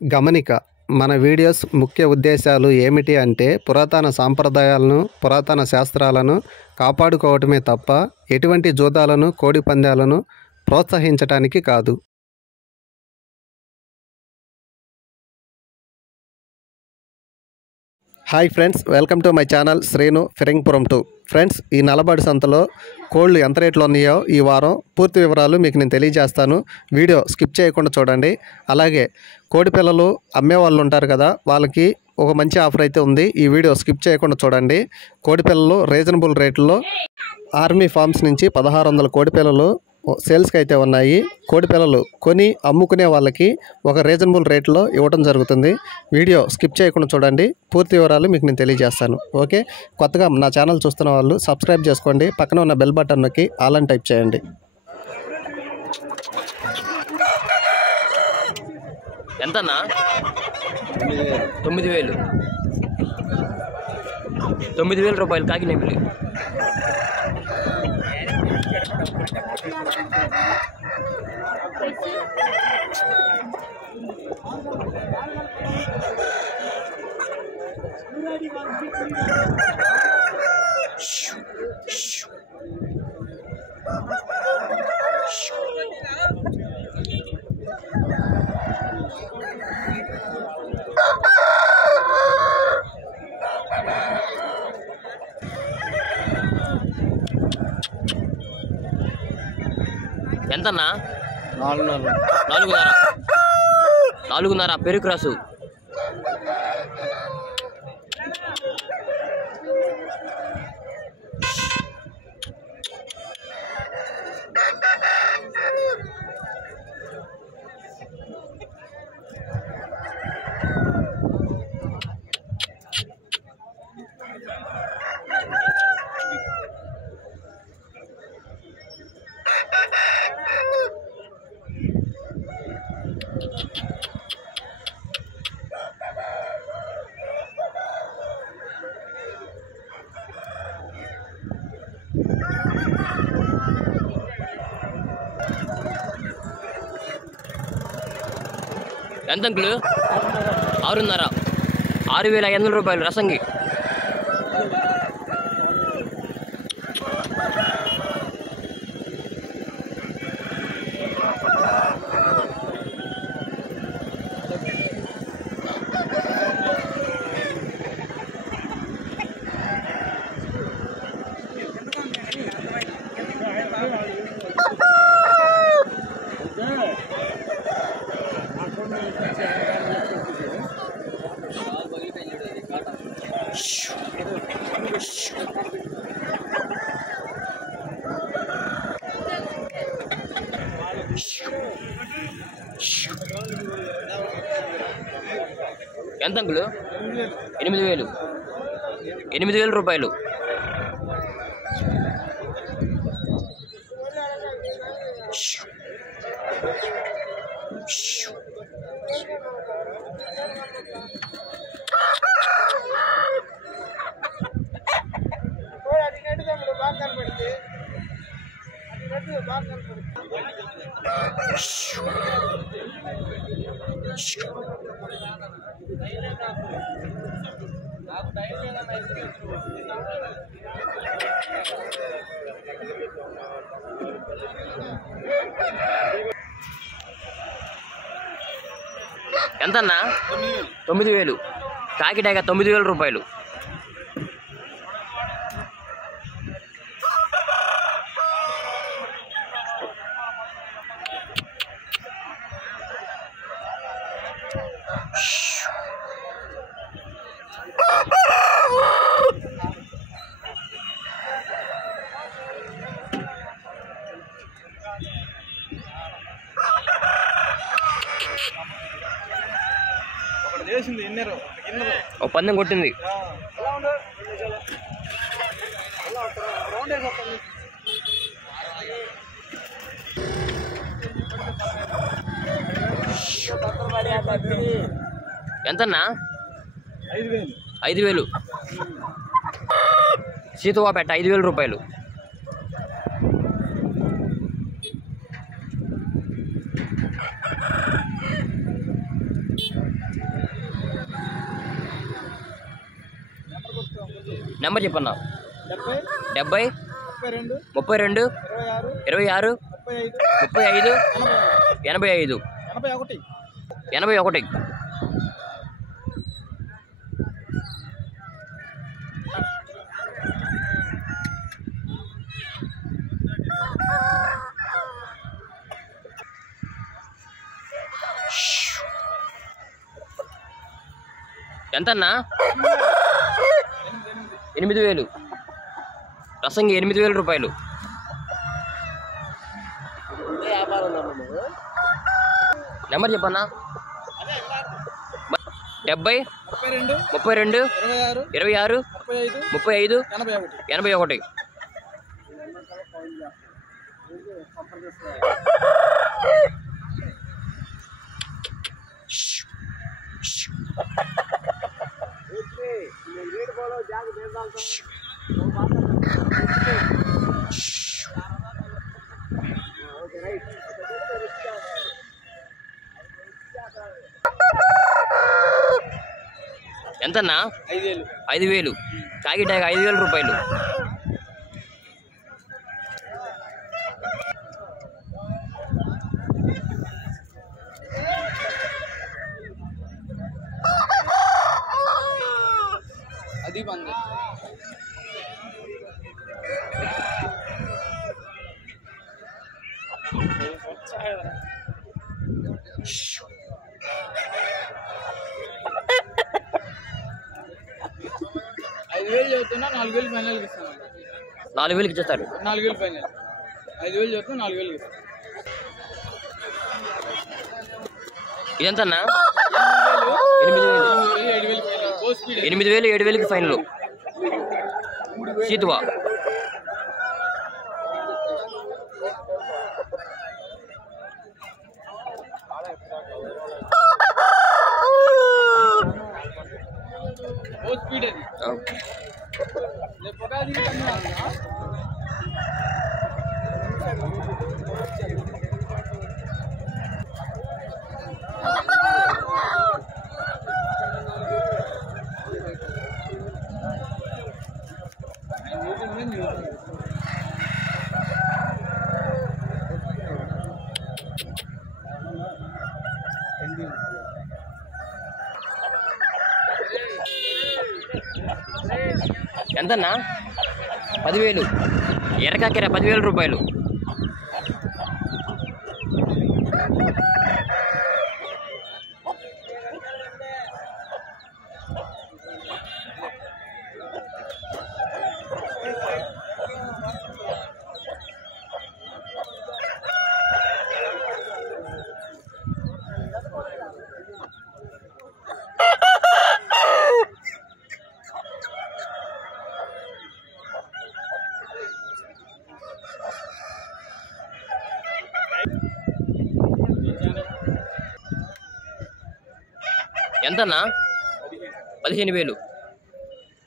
గమనిక మన వీడియోస్ ముఖ్య ఉద్దేశాలు ఏమిటి అంటే పురాతన సాంప్రదాయాలను పురాతన శాస్త్రాలను కాపాడుకోవటమే తప్ప ఎటువంటి జూదాలను కోడి పందాలను ప్రోత్సహించటానికి కాదు. Hi friends, welcome to my channel Srinu Phirangipuram 2. Friends, ఈ నల్లబడి సంతలో కోళ్ళు ఎంత రేట్లో ఉన్నాయో ఈ వారం పూర్తి వివరాలు మీకు నేను తెలియజేస్తాను. వీడియో స్కిప్ చేయకుండా చూడండి. అలాగే కోడి పిల్లలు అమ్మే వాళ్ళు ఉంటారు కదా, వాళ్ళకి ఒక మంచి ఆఫర్ అయితే ఉంది. ఈ వీడియో స్కిప్ చేయకుండా చూడండి. కోడి పిల్లలు రీజనబుల్ రేట్లో ఆర్మీ ఫార్మ్స్ నుంచి 1600 కోడి పిల్లలు సేల్స్కి అయితే ఉన్నాయి. కోడి పిల్లలు కొని అమ్ముకునే వాళ్ళకి ఒక రీజనబుల్ రేట్లో ఇవ్వడం జరుగుతుంది. వీడియో స్కిప్ చేయకుండా చూడండి. పూర్తి వివరాలు మీకు నేను తెలియజేస్తాను. ఓకే, కొత్తగా నా ఛానల్ చూస్తున్న వాళ్ళు సబ్స్క్రైబ్ చేసుకోండి. పక్కన ఉన్న బెల్ బటన్ నొక్కి ఆల్ అని టైప్ చేయండి. ఎంతన్నా? 9000. 9000 రూపాయలు కాకినేపల్లి. ఎంతన్నా? 4.5 పెరుగు క్రాసు. ఎంత అంకులు? 6.5. 6500 రూపాయలు రసంగి. ఎంత అంకులు? 8000. 8000 రూపాయలు. ఎంతన్నా? 9000. కాకిటాక 9000 రూపాయలు. ఓ పందెం కొట్టింది. ఎంతన్నా? 5000. సీతవాపేట 5000 రూపాయలు. నెంబర్ చెప్పన్నా. 70 32 26 35 85 81. ఎంతన్నా? 8000. రసంగి 8000 రూపాయలు. నెంబర్ చెప్పన్నా. 70 32 26 35 81. ఎంతన్నా? 5000. కాకిటాక 5000 రూపాయలు. అది బంద్. చెప్తున్నా 4000 ఫైనల్ ఇస్తాను. 4000కి ఇచ్చేస్తారు. 4000 ఫైనల్. 5000 చెప్తున్నా 4000 ఇస్తాను. ఇదెంతన్నా? 8000 7000కి ఫైనల్. సీతువా స్పీడ్ అది. ఎంతన్నా? 10000. ఎర్రకాకెర 10000 రూపాయలు. ఎంతన్నా? 15000.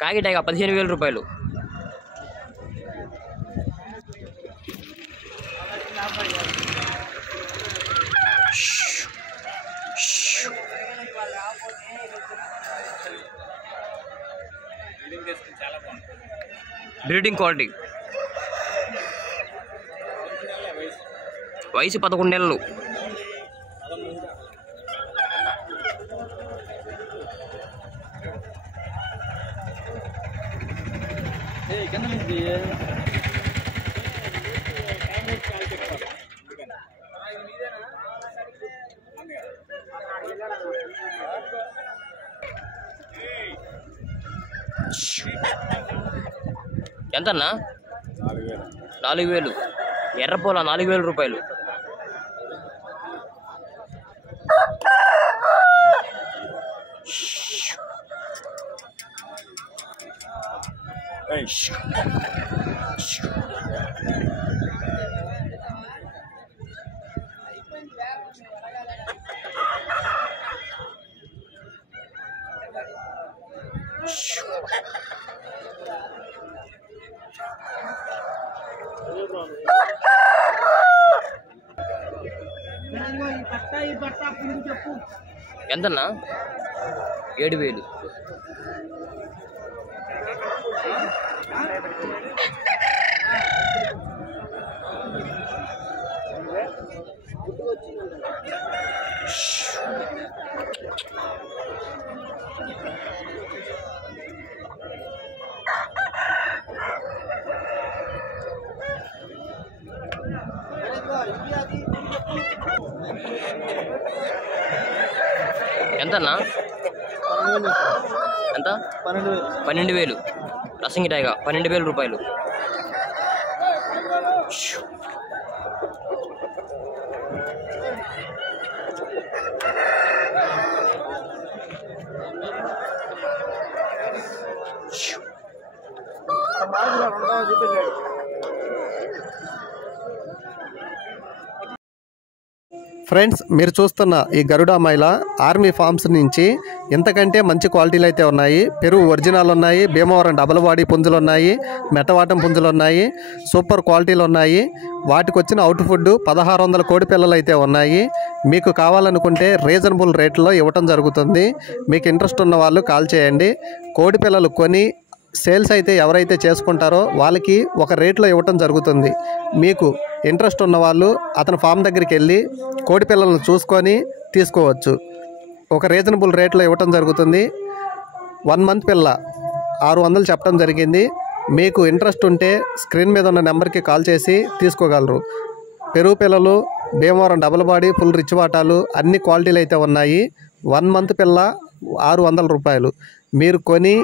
కాకిటాక 15000 రూపాయలు. Breeding quality. వయసు 11 నెలలు. ఎంతన్నా? 4000. ఎర్రపోల 4000 రూపాయలు. ఎంతన్నా? 7000. ఎంతన్నా? ఎంత? 12,000 రసంగి టైగా 12,000 రూపాయలు. ఫ్రెండ్స్, మీరు చూస్తున్న ఈ గరుడ మైల ఆర్మీ ఫార్మ్స్ నుంచి ఇంతకంటే మంచి క్వాలిటీలు అయితే ఉన్నాయి. పెరుగు ఒరిజినల్ ఉన్నాయి, భీమవరం డబల్ బాడీ పుంజులు ఉన్నాయి, మెట్టవాటం పుంజులు ఉన్నాయి, సూపర్ క్వాలిటీలు ఉన్నాయి. వాటికి వచ్చిన అవుట్ ఫుడ్ 1600 కోడి పిల్లలు అయితే ఉన్నాయి. మీకు కావాలనుకుంటే రీజనబుల్ రేట్లో ఇవ్వటం జరుగుతుంది. మీకు ఇంట్రెస్ట్ ఉన్న వాళ్ళు కాల్ చేయండి. కోడి పిల్లలు కొని సేల్స్ అయితే ఎవరైతే చేసుకుంటారో వాళ్ళకి ఒక రేట్లో ఇవ్వటం జరుగుతుంది. మీకు ఇంట్రెస్ట్ ఉన్న వాళ్ళు అతని ఫామ్ దగ్గరికి వెళ్ళి కోడి పిల్లలను చూసుకొని తీసుకోవచ్చు. ఒక రీజనబుల్ రేట్లో ఇవ్వటం జరుగుతుంది. 1 మంత్ పిల్ల 600 చెప్పడం జరిగింది. మీకు ఇంట్రెస్ట్ ఉంటే స్క్రీన్ మీద ఉన్న నెంబర్కి కాల్ చేసి తీసుకోగలరు. పెరుగు పిల్లలు, Bhimavaram double body, full rich వాటాలు అన్ని క్వాలిటీలు అయితే ఉన్నాయి. 1 మంత్ పిల్ల 600 రూపాయలు. మీరు కొని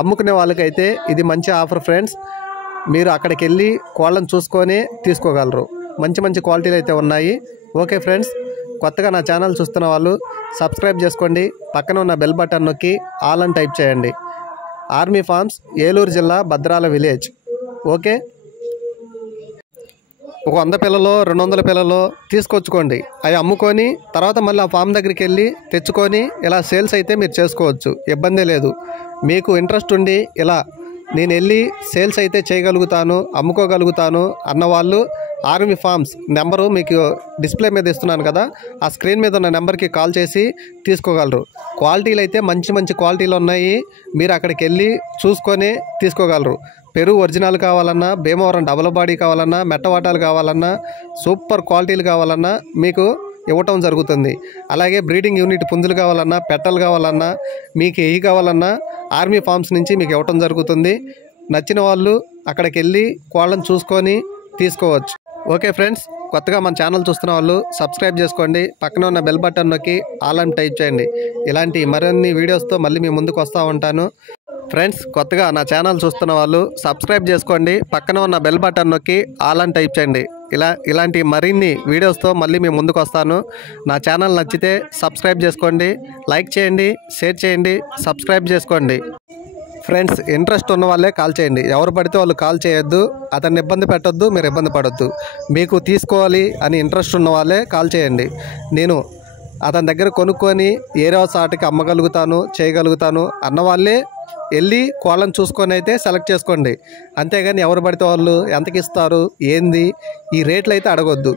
అమ్ముకునే వాళ్ళకైతే ఇది మంచి ఆఫర్ ఫ్రెండ్స్. మీరు అక్కడికి వెళ్ళి కోళ్ళను చూసుకొని తీసుకోగలరు. మంచి మంచి క్వాలిటీలు అయితే ఉన్నాయి. ఓకే ఫ్రెండ్స్, కొత్తగా నా ఛానల్ చూస్తున్న వాళ్ళు సబ్స్క్రైబ్ చేసుకోండి. పక్కన ఉన్న బెల్ బటన్ నొక్కి ఆల్ అని టైప్ చేయండి. ఆర్మీ ఫార్మ్స్, ఏలూరు జిల్లా, భద్రాల విలేజ్. ఓకే, ఒక 100 పిల్లలు 200 పిల్లలు తీసుకొచ్చుకోండి. అవి అమ్ముకొని తర్వాత మళ్ళీ ఆ ఫామ్ దగ్గరికి వెళ్ళి తెచ్చుకొని ఇలా సేల్స్ అయితే మీరు చేసుకోవచ్చు. ఇబ్బంది లేదు. మీకు ఇంట్రెస్ట్ ఉండి ఇలా నేను వెళ్ళి సేల్స్ అయితే చేయగలుగుతాను, అమ్ముకోగలుగుతాను అన్నవాళ్ళు ఆర్మీ ఫార్మ్స్ నెంబరు మీకు డిస్ప్లే మీద ఇస్తున్నాను కదా, ఆ స్క్రీన్ మీద ఉన్న నెంబర్కి కాల్ చేసి తీసుకోగలరు. క్వాలిటీలు అయితే మంచి మంచి క్వాలిటీలు ఉన్నాయి. మీరు అక్కడికి వెళ్ళి చూసుకొని తీసుకోగలరు. పెరుగు ఒరిజినల్ కావాలన్నా, భీమవరం డబల్ బాడీ కావాలన్నా, మెట్టవాటాలు కావాలన్నా, సూపర్ క్వాలిటీలు కావాలన్నా మీకు ఇవ్వటం జరుగుతుంది. అలాగే బ్రీడింగ్ యూనిట్ పుంజులు కావాలన్నా, పెట్టలు కావాలన్నా, మీకు ఏ కావాలన్నా ఆర్మీ ఫార్మ్స్ నుంచి మీకు ఇవ్వటం జరుగుతుంది. నచ్చిన వాళ్ళు అక్కడికి వెళ్ళి కోళ్ళను చూసుకొని తీసుకోవచ్చు. ఓకే ఫ్రెండ్స్, కొత్తగా మన ఛానల్ చూస్తున్న వాళ్ళు సబ్స్క్రైబ్ చేసుకోండి. పక్కన ఉన్న బెల్ బటన్ నొక్కి ఆల్ అని టైప్ చేయండి. ఇలాంటి మరిన్ని వీడియోస్తో మళ్ళీ మీ ముందుకు వస్తూ ఉంటాను. ఫ్రెండ్స్, కొత్తగా నా ఛానల్ చూస్తున్న వాళ్ళు సబ్స్క్రైబ్ చేసుకోండి. పక్కన ఉన్న బెల్ బటన్ నొక్కి ఆల్ అని టైప్ చేయండి. ఇలాంటి మరిన్ని వీడియోస్తో మళ్ళీ మీ ముందుకు వస్తాను. నా ఛానల్ నచ్చితే సబ్స్క్రైబ్ చేసుకోండి, లైక్ చేయండి, షేర్ చేయండి, సబ్స్క్రైబ్ చేసుకోండి. ఫ్రెండ్స్, ఇంట్రెస్ట్ ఉన్న వాళ్ళే కాల్ చేయండి. ఎవరు పడితే వాళ్ళు కాల్ చేయొద్దు. అతన్ని ఇబ్బంది పెట్టొద్దు, మీరు ఇబ్బంది పడొద్దు. మీకు తీసుకోవాలి అని ఇంట్రెస్ట్ ఉన్న వాళ్ళే కాల్ చేయండి. నేను అతని దగ్గర కొనుక్కొని ఏరో సాటికి అమ్మగలుగుతాను, చేయగలుగుతాను అన్నవాళ్ళే వెళ్ళి కోళ్ళను చూసుకొని అయితే సెలెక్ట్ చేసుకోండి. అంతేగాని ఎవరు పడితే వాళ్ళు ఎంతకి ఇస్తారు ఏంది ఈ రేట్లు అయితే అడగొద్దు.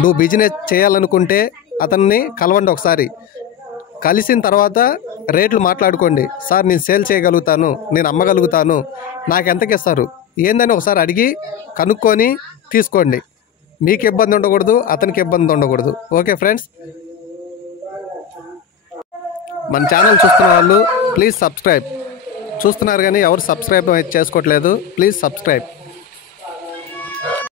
నువ్వు బిజినెస్ చేయాలనుకుంటే అతన్ని కలవండి. ఒకసారి కలిసిన తర్వాత రేట్లు మాట్లాడుకోండి. సార్, నేను సేల్ చేయగలుగుతాను, నేను అమ్మగలుగుతాను, నాకు ఎంతకి ఇస్తారు ఏందని ఒకసారి అడిగి కనుక్కొని తీసుకోండి. మీకు ఇబ్బంది ఉండకూడదు, అతనికి ఇబ్బంది ఉండకూడదు. ఓకే ఫ్రెండ్స్, మన ఛానల్ చూస్తున్న వాళ్ళు ప్లీజ్ సబ్స్క్రైబ్. చూస్తున్నారు కానీ ఎవరు సబ్స్క్రైబ్ చేసుకోవట్లేదు. Please subscribe.